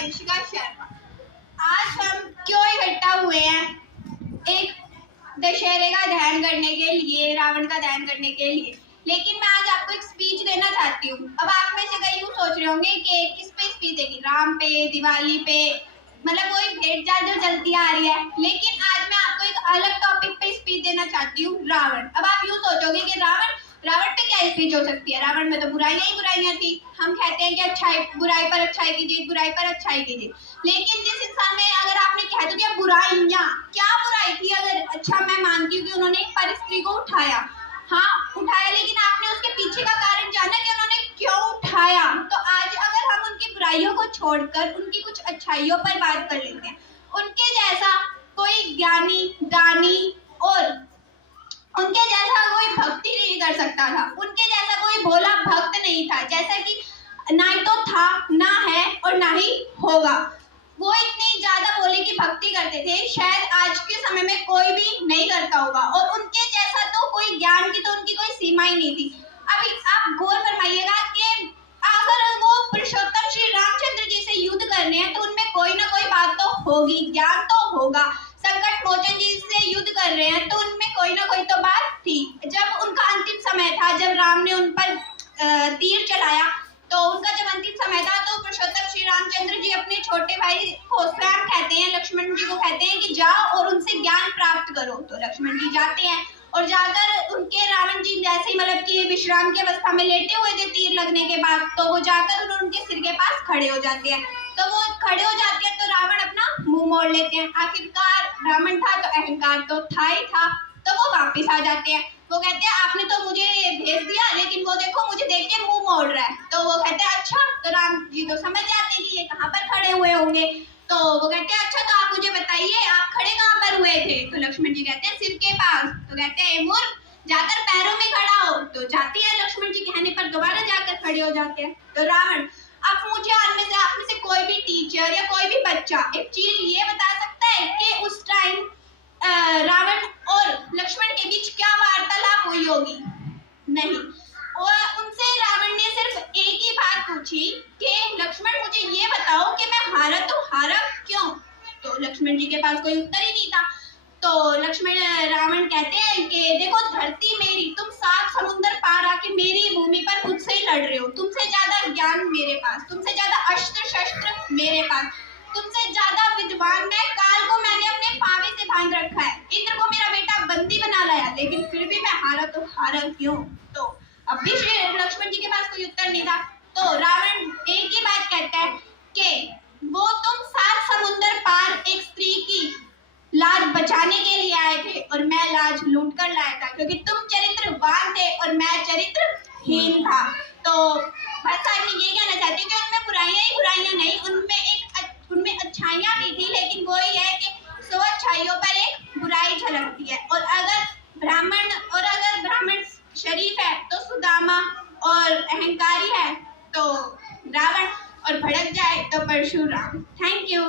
वंशिका शर्मा। आज हम क्यों इकट्ठा हुए हैं? एक दशहरे का दहन करने के लिए, रावण का दहन करने के लिए। लेकिन मैं आज आपको एक स्पीच देना चाहती हूँ। अब आप में से कई यूँ सोच रहे होंगे कि किस पे स्पीच देगी, राम पे, दिवाली पे, मतलब वही भेंट चाल जो चलती आ रही है। लेकिन आज मैं आपको एक अलग टॉपिक पे स्पीच देना चाहती हूँ, रावण। अब आप यूँ सोचोगे कि रावण पे क्या स्पीच हो सकती है? रावण में तो बुराइयां ही बुराइयां थी। हम कहते हैं कि अच्छाई, बुराई पर अच्छाई की जीत, बुराई पर अच्छाई की जीत। लेकिन जिस इंसान में अगर आपने कह दो कि बुराइयां, क्या बुराई थी? अगर अच्छा, मैं मानती हूँ कि उन्होंने एक पर स्त्री को उठाया, हाँ उठाया, लेकिन आपने उसके पीछे का कारण जाना कि उन्होंने क्यों उठाया? तो आज अगर हम उनकी बुराइयों को छोड़कर उनकी कुछ अच्छाइयों पर बात कर लेते हैं। उनके जैसा कोई ज्ञानी, दानी और उनके जैसा कोई भक्ति नहीं कर सकता था। उनके जैसा कोई भोला भक्त नहीं था, जैसा कि ना ही तो था, ना है और ना ही होगा। वो इतनी ज्यादा भोले की भक्ति करते थे, शायद आज के समय में कोई भी नहीं करता होगा। और उनके जैसा तो कोई ज्ञान की तो उनकी कोई सीमा ही नहीं थी। अभी आप गौर फरमाइएगा कि अगर वो पुरुषोत्तम श्री रामचंद्र जी से युद्ध करने हैं तो उनमें कोई ना कोई बात तो होगी, ज्ञान तो होगा। संकट मोचन जी से युद्ध कर रहे हैं तो उनमें कोई ना कोई तो बात थी। जब उनका अंतिम समय था, जब राम ने उन पर तीर चलाया, तो उनका जब अंतिम समय था तो पुरुषोत्तम श्री रामचंद्र जी अपने छोटे भाई को स्वयं कहते हैं, लक्ष्मण जी को कहते हैं कि जाओ और उनसे ज्ञान प्राप्त करो। तो लक्ष्मण जी जाते हैं और जाकर उनके रावण जी जैसे ही मतलब कि विश्राम की अवस्था में लेटे हुए थे तीर लगने के बाद, तो वो जाकर उनके सिर के पास खड़े हो जाते हैं। तो वो खड़े हो जाते हैं तो रावण अपना मुंह मोड़ लेते हैं। आखिरकार रावण था तो अहंकार तो था ही था, तो वो वापिस आ जाते हैं। वो कहते हैं आपने तो मुझे भेज दिया, लेकिन वो देखो मुझे देख के मुंह मोड़ रहा है। तो वो कहते हैं अच्छा। तो राम जी तो समझ जाते हैं कि ये कहाँ पर खड़े हुए होंगे। तो वो कहते हैं अच्छा, तो आप मुझे बताइए आप खड़े कहाँ पर हुए थे? तो लक्ष्मण जी कहते हैं सिर के पास। तो कहते हैं मूर्ख, जाकर पैरों में खड़ा हो। तो जाती है, लक्ष्मण जी कहने पर दोबारा जाकर खड़े हो जाते हैं। तो रावण, अब मुझे आप में से कोई भी टीचर या कोई भी बच्चा एक चीज ये बता सकता है कि उस टाइम रावण और लक्ष्मण के बीच क्या वार्तालाप हुई होगी? नहीं। और उनसे रावण ने सिर्फ एक ही बात पूछी कि लक्ष्मण मुझे ये बताओ कि मैं हारा तो हारा क्यों? तो लक्ष्मण जी के पास कोई उत्तर ही नहीं था। तो रावण कहते हैं कि देखो धरती मेरी, तुम 7 समुद्र पार आके मेरी भूमि पर मुझसे ही लड़ रहे हो। तुमसे ज्यादा ज्ञान मेरे पास, तुमसे ज्यादा अस्त्र शस्त्र मेरे पास, तुमसे ज्यादा विद्वान मैं। काल को मैंने अपने पावे से बांध रखा है, इंद्र को मेरा बेटा बंदी बना लाया, लेकिन फिर भी मैं हारा तो हारा क्यों? तो अब भी लक्ष्मण जी के पास कोई उत्तर नहीं था। तो रावण एक ही बात कहता है कि वो तुम 7 समुद्र पार एक स्त्री की लाज बचाने के लिए आए थे और मैं लाज लूट कर लाया था, क्योंकि तुम चरित्रवान थे और मैं चरित्रहीन था। तो बस आज मैं ये कहना चाहती हूँ कि उनमें बुराइयां ही बुराइयां नहीं, उनमें अच्छाइयां भी थी, लेकिन वो ही है कि 100 अच्छाइयों पर एक बुराई झलकती है। और अगर ब्राह्मण शरीफ है तो सुदामा, और अहंकारी है तो रावण, और भड़क जाए तो परशुराम। Thank you.